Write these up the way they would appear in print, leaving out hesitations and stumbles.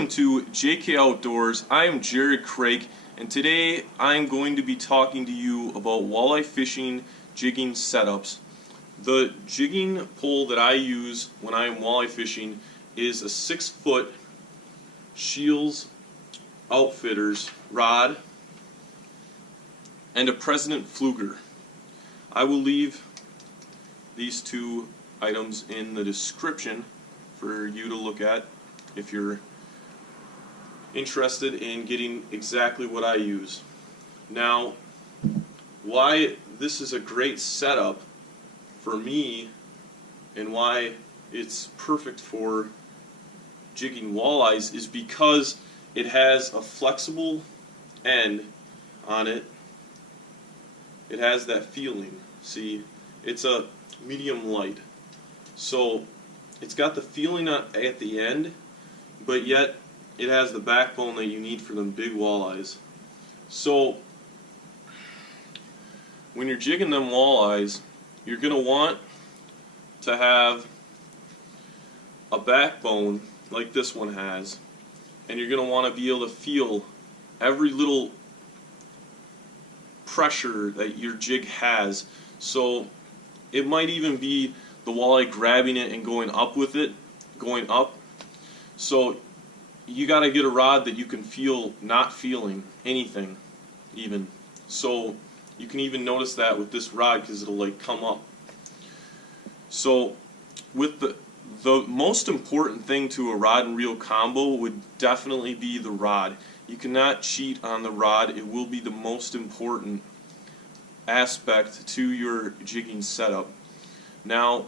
Welcome to JK Outdoors. I am Jared Craig, and today I am going to be talking to you about walleye fishing jigging setups. The jigging pole that I use when I am walleye fishing is a 6-foot Shields Outfitters rod and a President Pflueger. I will leave these two items in the description for you to look at if you're interested in getting exactly what I use. Now, why this is a great setup for me and why it's perfect for jigging walleyes is because it has a flexible end on it. It has that feeling. See, it's a medium light. So it's got the feeling at the end, but yet it has the backbone that you need for them big walleyes. So when you're jigging them walleyes, you're going to want to have a backbone like this one has, and you're going to want to be able to feel every little pressure that your jig has. So it might even be the walleye grabbing it and going up with it, going up. So you got to get a rod that you can feel not feeling anything even. So you can even notice that with this rod because it'll like come up. So with the most important thing to a rod and reel combo would definitely be the rod. You cannot cheat on the rod. It will be the most important aspect to your jigging setup. Now,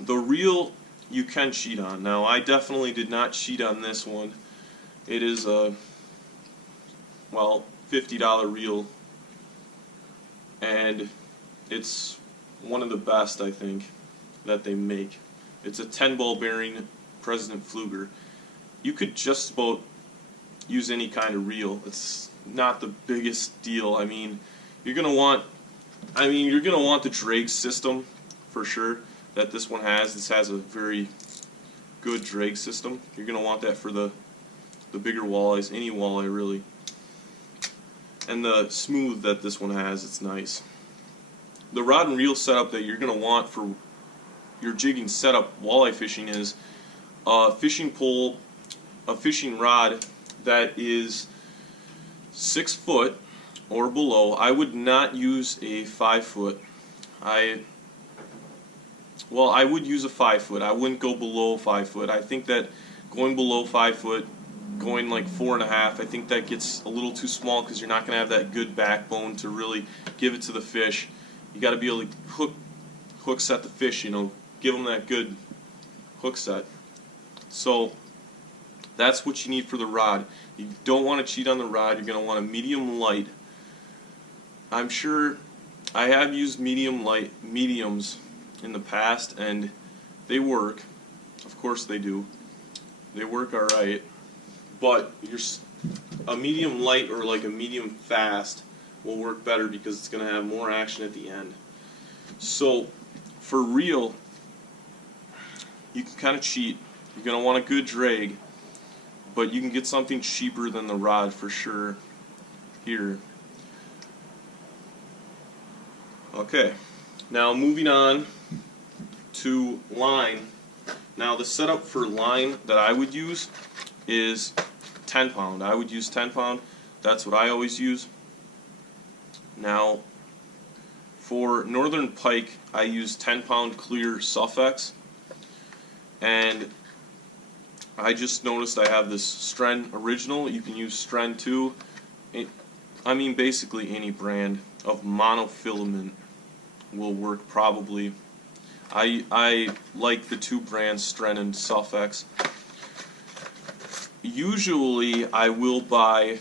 the reel you can cheat on. Now, I definitely did not cheat on this one. It is a, well, $50 reel, and it's one of the best, I think, that they make. It's a 10-ball bearing President Pflueger. You could just about use any kind of reel. It's not the biggest deal. I mean, you're gonna want the drag system for sure that this one has. This has a very good drag system. You're gonna want that for the bigger walleyes, any walleye really. And the smooth that this one has, it's nice. The rod and reel setup that you're gonna want for your jigging setup walleye fishing is a fishing pole, a fishing rod that is 6 foot or below. I would not use a 5 foot. I would use a 5 foot. I wouldn't go below 5 foot. I think that going below 5 foot, going like 4.5, I think that gets a little too small because you're not going to have that good backbone to really give it to the fish. You got to be able to hook set the fish, you know, give them that good hook set. So that's what you need for the rod. You don't want to cheat on the rod. You're going to want a medium light. I'm sure I have used mediums in the past, and they work. Of course they do. They work alright. But a medium light or like a medium fast will work better because it's going to have more action at the end. So for reel, you can kind of cheat. You're going to want a good drag, but you can get something cheaper than the rod for sure here. Okay, now moving on to line. Now the setup for line that I would use is 10 pound. I would use 10 pound. That's what I always use. Now for northern pike, I use 10 pound clear Suffix, and I just noticed I have this Stren original. You can use Stren too. I mean basically any brand of monofilament will work probably. I like the two brands, Stren and Suffix. Usually I will buy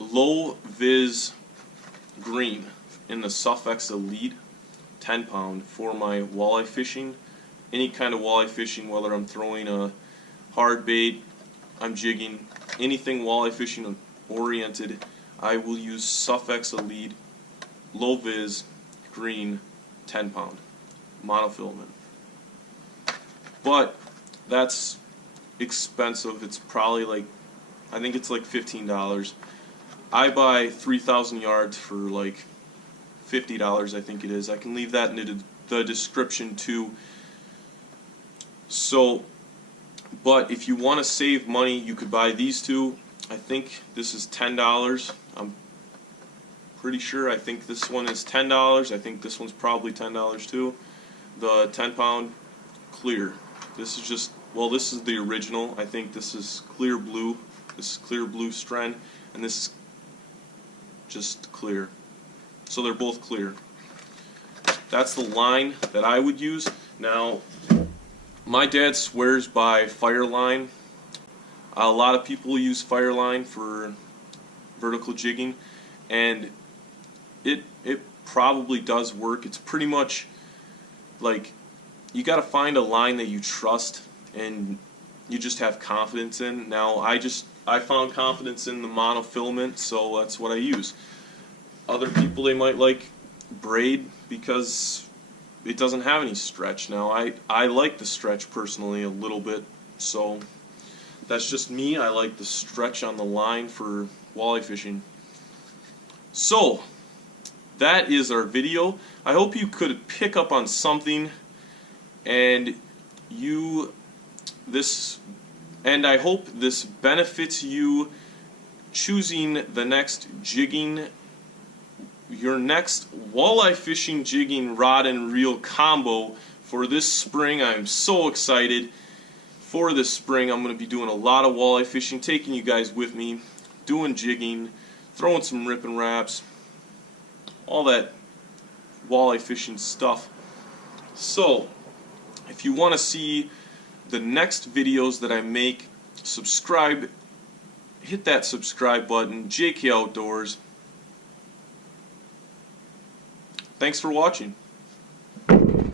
low vis green in the Suffix Elite 10 pound for my walleye fishing. Any kind of walleye fishing, whether I'm throwing a hard bait, I'm jigging, anything walleye fishing oriented, I will use Suffix Elite low vis green 10 pound monofilament. But that's expensive. It's probably like, I think it's like $15. I buy 3,000 yards for like $50, I think it is. I can leave that in the description too. So, but if you want to save money, you could buy these two. I think this is $10. I'm pretty sure. I think this one is $10. I think this one's probably $10 too. The 10-pound clear. This is just, well, this is the original. I think this is clear blue. This is clear blue strand, and this is just clear. So they're both clear. That's the line that I would use. Now, my dad swears by Fireline. A lot of people use Fireline for vertical jigging, and it probably does work. It's pretty much like, you got to find a line that you trust and you just have confidence in. Now, I found confidence in the monofilament, so that's what I use. Other people, they might like braid because it doesn't have any stretch. Now, I like the stretch personally a little bit, so that's just me. I like the stretch on the line for walleye fishing. So, that is our video. I hope you could pick up on something, and I hope this benefits you choosing the next your next walleye fishing jigging rod and reel combo for this spring. I'm so excited for this spring. I'm going to be doing a lot of walleye fishing, taking you guys with me, doing jigging, throwing some rip and wraps, all that walleye fishing stuff. So, if you want to see the next videos that I make, subscribe, hit that subscribe button. JK Outdoors. Thanks for watching.